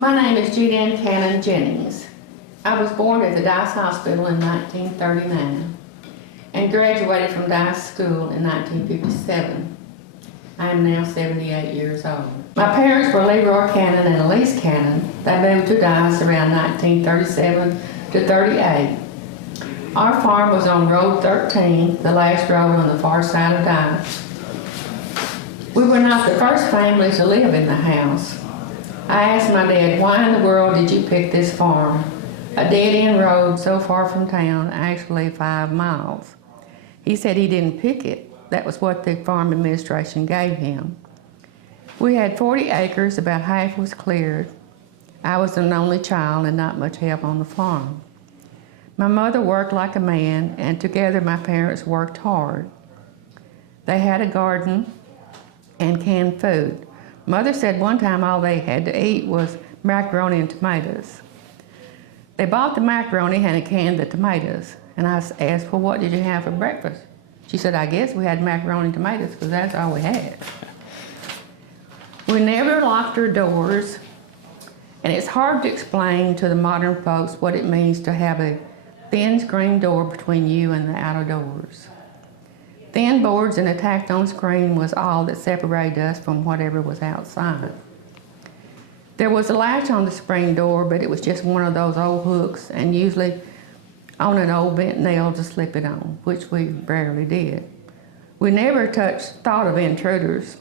My name is Judy Cannon Jennings. I was born at the Dice Hospital in 1939 and graduated from Dice School in 1957. I am now 78 years old. My parents were Leroy Cannon and Elise Cannon. They moved to Dice around 1937 to 38. Our farm was on Road 13, the last road on the far side of Dice. We were not the first family to live in the house. I asked my dad, why in the world did you pick this farm? A dead-end road so far from town, actually 5 miles. He said he didn't pick it. That was what the farm administration gave him. We had 40 acres, about half was cleared. I was an only child and not much help on the farm. My mother worked like a man, and together my parents worked hard. They had a garden and canned food. Mother said one time all they had to eat was macaroni and tomatoes. They bought the macaroni and canned the tomatoes. And I asked, well, what did you have for breakfast? She said, I guess we had macaroni and tomatoes because that's all we had. We never locked our doors, and it's hard to explain to the modern folks what it means to have a thin screen door between you and the outer doors. Thin boards and a tacked-on screen was all that separated us from whatever was outside. There was a latch on the spring door, but it was just one of those old hooks and usually on an old bent nail to slip it on, which we rarely did. We never thought of intruders.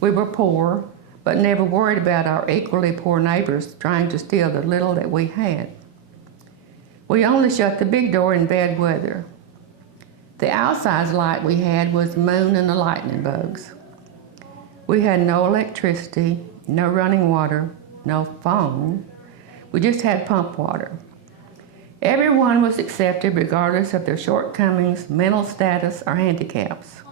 We were poor, but never worried about our equally poor neighbors trying to steal the little that we had. We only shut the big door in bad weather. The outside light we had was the moon and the lightning bugs. We had no electricity, no running water, no phone. We just had pump water. Everyone was accepted regardless of their shortcomings, mental status, or handicaps.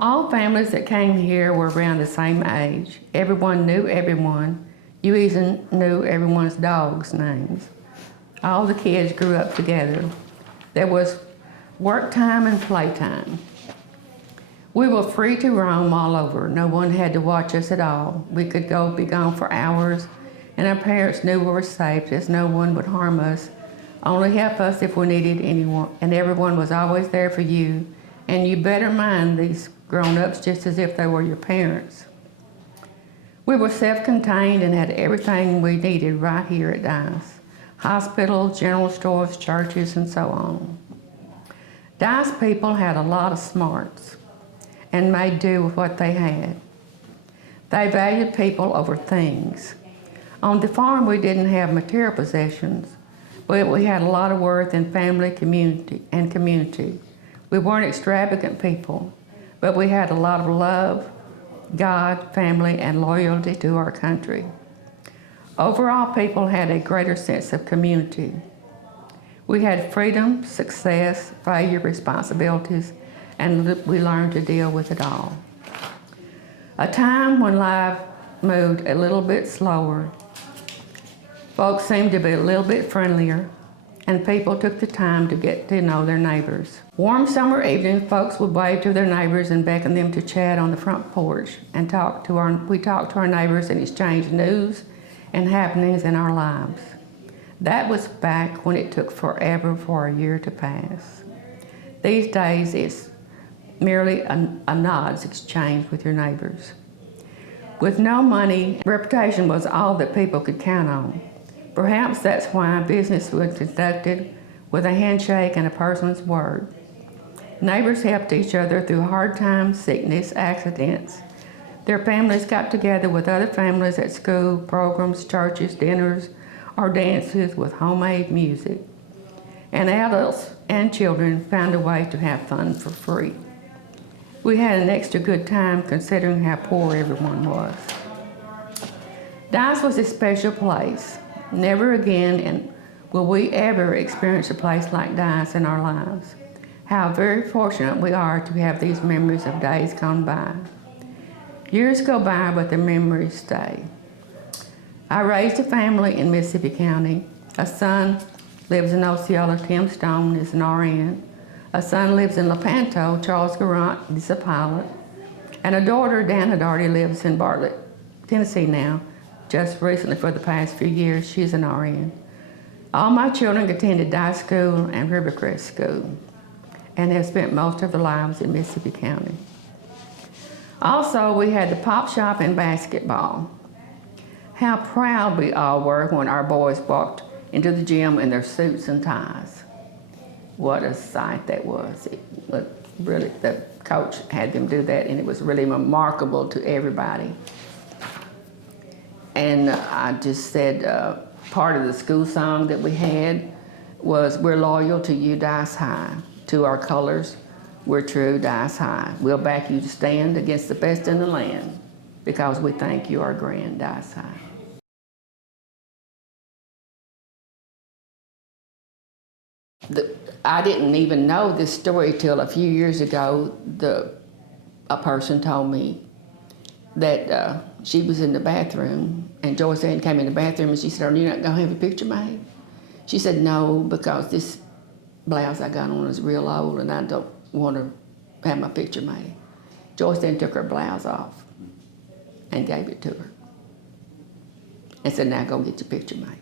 All families that came here were around the same age. Everyone knew everyone. You even knew everyone's dogs' names. All the kids grew up together. There was work time and playtime. We were free to roam all over. No one had to watch us at all. We could be gone for hours, and our parents knew we were safe, as no one would harm us, only help us if we needed anyone, and everyone was always there for you, and you better mind these grown-ups just as if they were your parents. We were self-contained and had everything we needed right here at Dice. Hospitals, general stores, churches, and so on. Dice people had a lot of smarts and made do with what they had. They valued people over things. On the farm, we didn't have material possessions, but we had a lot of worth in family, community. We weren't extravagant people, but we had a lot of love, God, family, and loyalty to our country. Overall, people had a greater sense of community. We had freedom, success, failure, responsibilities, and we learned to deal with it all. A time when life moved a little bit slower, folks seemed to be a little bit friendlier, and people took the time to get to know their neighbors. Warm summer evenings, folks would wave to their neighbors and beckon them to chat on the front porch, and we talked to our neighbors and exchanged news and happenings in our lives. That was back when it took forever for a year to pass. These days, it's merely a nod's exchange with your neighbors. With no money, reputation was all that people could count on. Perhaps that's why business was conducted with a handshake and a person's word. Neighbors helped each other through hard times, sickness, accidents. Their families got together with other families at school, programs, churches, dinners, or dances with homemade music. And adults and children found a way to have fun for free. We had an extra good time considering how poor everyone was. Dice was a special place. Never again will we ever experience a place like Dice in our lives. How very fortunate we are to have these memories of days gone by. Years go by, but the memories stay. I raised a family in Mississippi County. A son lives in Osceola, Tim Stone is an RN. A son lives in Lepanto, Charles Garant is a pilot. And a daughter, Dana Darty, lives in Bartlett, Tennessee now. just recently for the past few years. She's an RN. All my children attended Dye School and Rivercrest School and have spent most of their lives in Mississippi County. Also, we had the pop shop and basketball. How proud we all were when our boys walked into the gym in their suits and ties. What a sight that was. It was really, the coach had them do that, and it was really remarkable to everybody. And I just said, part of the school song that we had was, "We're loyal to you, Dice High. To our colors, we're true, Dice High. We'll back you to stand against the best in the land, because we think you are grand, Dice High." I didn't even know this story till a few years ago. A person told me that she was in the bathroom, and Joyce Ann came in the bathroom, and she said, "Are you not gonna have a picture made?" She said, "No, because this blouse I got on is real old, and I don't want to have my picture made." Joyce Ann took her blouse off and gave it to her and said, "Now go get your picture made."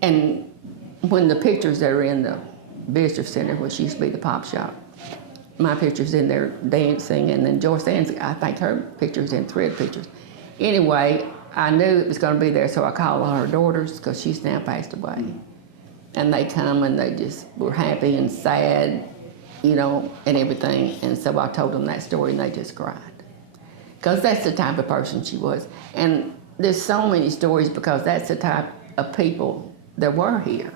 And when the pictures that are in the visitor center, which used to be the pop shop, my picture's in there dancing, and then Joyce Ann's, I think her picture's in thread pictures. Anyway, I knew it was going to be there, so I called all her daughters, because she's now passed away. And they come, and they just were happy and sad, you know, and everything. And so I told them that story, and they just cried, because that's the type of person she was. And there's so many stories, because that's the type of people that were here.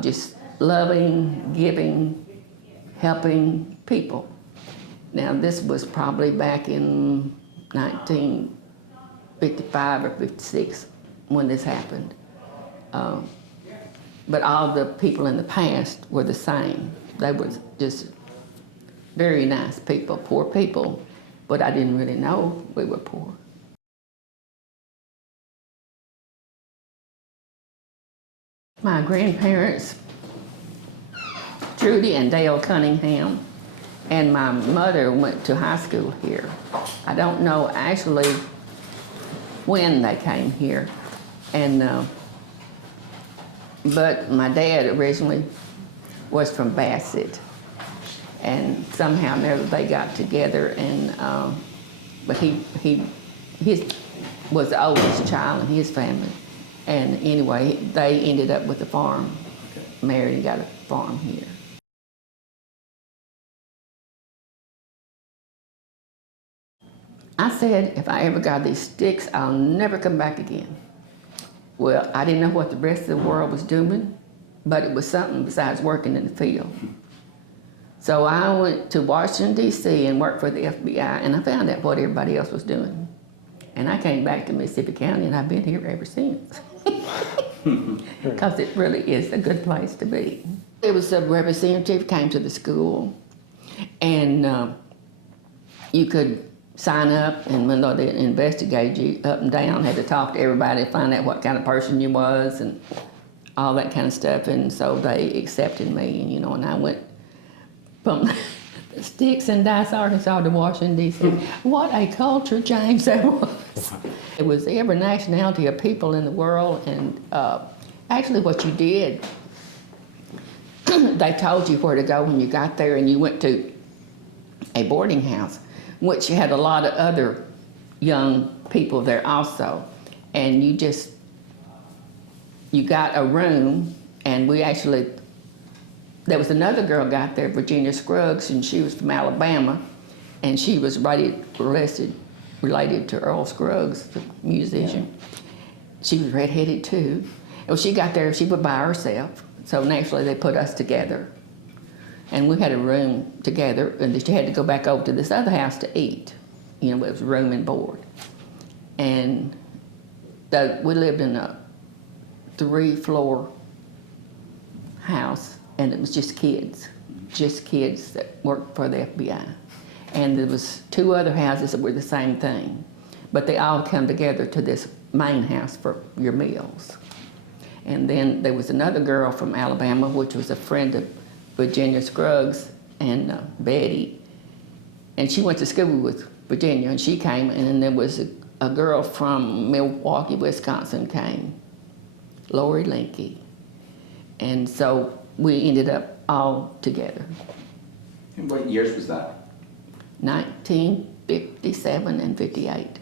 Just loving, giving, helping people. Now, this was probably back in 1955 or 56 when this happened. But all the people in the past were the same. They were just very nice people, poor people, but I didn't really know we were poor. My grandparents, Trudy and Dale Cunningham, and my mother went to high school here. I don't know actually when they came here, but my dad originally was from Bassett, and somehow or another they got together, and but he was the oldest child in his family, and anyway they ended up with a farm, married and got a farm here. I said, if I ever got these sticks, I'll never come back again. Well, I didn't know what the rest of the world was doing, but it was something besides working in the field. So I went to Washington, D.C. and worked for the FBI, and I found out what everybody else was doing. And I came back to Mississippi County, and I've been here ever since. Because it really is a good place to be. There was a representative came to the school, and you could sign up, and when they investigated you up and down, had to talk to everybody to find out what kind of person you was and all that kind of stuff. And so they accepted me, and and I went from the sticks in Dice, Arkansas to Washington, D.C. What a culture change that was. It was every nationality of people in the world, and actually what you did, they told you where to go when you got there, and you went to a boarding house, which had a lot of other young people there also. And you got a room, and there was another girl got there, Virginia Scruggs, and she was from Alabama, and she was related to Earl Scruggs, the musician. She was redheaded too. Well, she got there, she was by herself, so naturally they put us together. And we had a room together, and she had to go back over to this other house to eat. It was room and board. And we lived in a 3-floor house, and it was just kids that worked for the FBI. And there was 2 other houses that were the same thing, but they all come together to this main house for your meals. And then there was another girl from Alabama, which was a friend of Virginia Scruggs and Betty, and she went to school with Virginia, and she came, and then there was a girl from Milwaukee, Wisconsin came, Lori Linky. And so we ended up all together. And what years was that? 1957 and 58.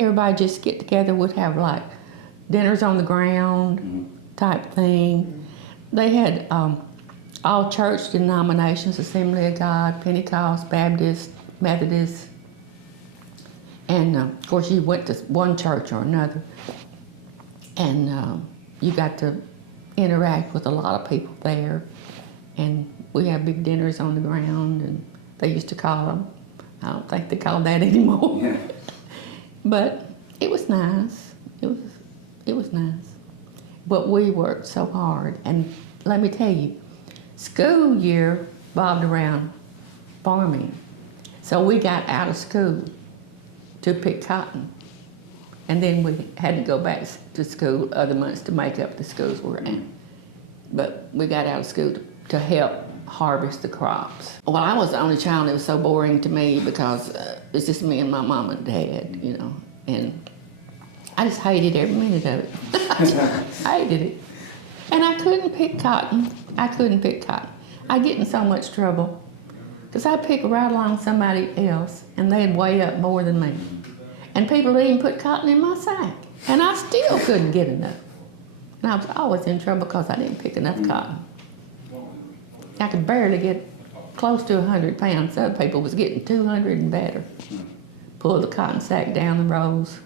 Everybody just get together, would have like dinners on the ground type thing. They had all church denominations, Assembly of God, Pentecost, Baptist, Methodist. And of course you went to one church or another. And you got to interact with a lot of people there. And we had big dinners on the ground, and they used to call them. I don't think they call that anymore. Yeah. But it was nice. It was nice. But we worked so hard. And let me tell you, school year bobbed around farming. So we got out of school to pick cotton. And then we had to go back to school other months to make up the schools we're in. But we got out of school to help harvest the crops. Well, I was the only child. It was so boring to me because it's just me and my mom and dad, you know. And I just hated every minute of it. I hated it. And I couldn't pick cotton. I'd get in so much trouble because I'd pick right along somebody else and they'd weigh up more than me. And people would even put cotton in my sack. And I still couldn't get enough. And I was always in trouble because I didn't pick enough cotton. I could barely get close to 100 pounds. Other people was getting 200 and better. Pull the cotton sack down the rows.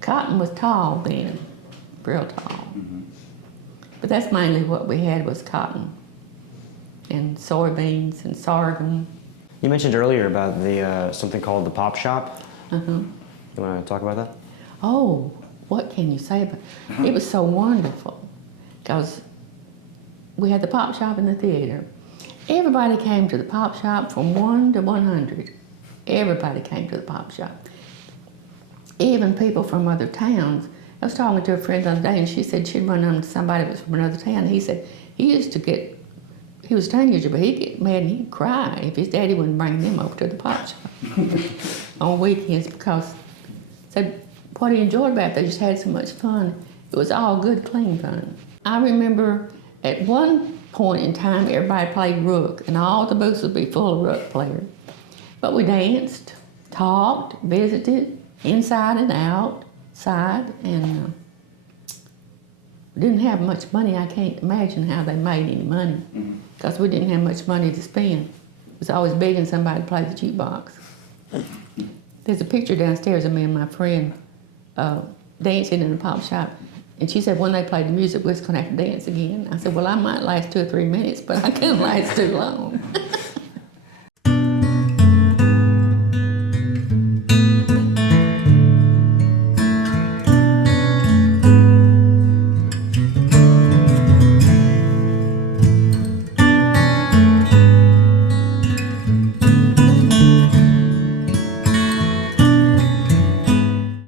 Cotton was tall then, real tall. But that's mainly what we had was cotton and soybeans and sorghum. You mentioned earlier about the something called the pop shop. You want to talk about that? Oh, what can you say about it? It was so wonderful because we had the pop shop in the theater. Everybody came to the pop shop from 1 to 100. Everybody came to the pop shop. Even people from other towns. I was talking to a friend the other day and she said she'd run into somebody that was from another town. He said he used to get, he was a teenager, but he'd get mad and he'd cry if his daddy wouldn't bring them over to the pop shop on weekends because said what he enjoyed about it, they just had so much fun. It was all good, clean fun. I remember at one point in time, everybody played rook, and all the booths would be full of rook players. But we danced, talked, visited, inside and outside, and we didn't have much money. I can't imagine how they made any money, because we didn't have much money to spend. It was always begging somebody to play the jukebox. There's a picture downstairs of me and my friend dancing in the pop shop. And she said, when they played the music, we're just gonna have to dance again. I said, well, I might last 2 or 3 minutes, but I can't last too long.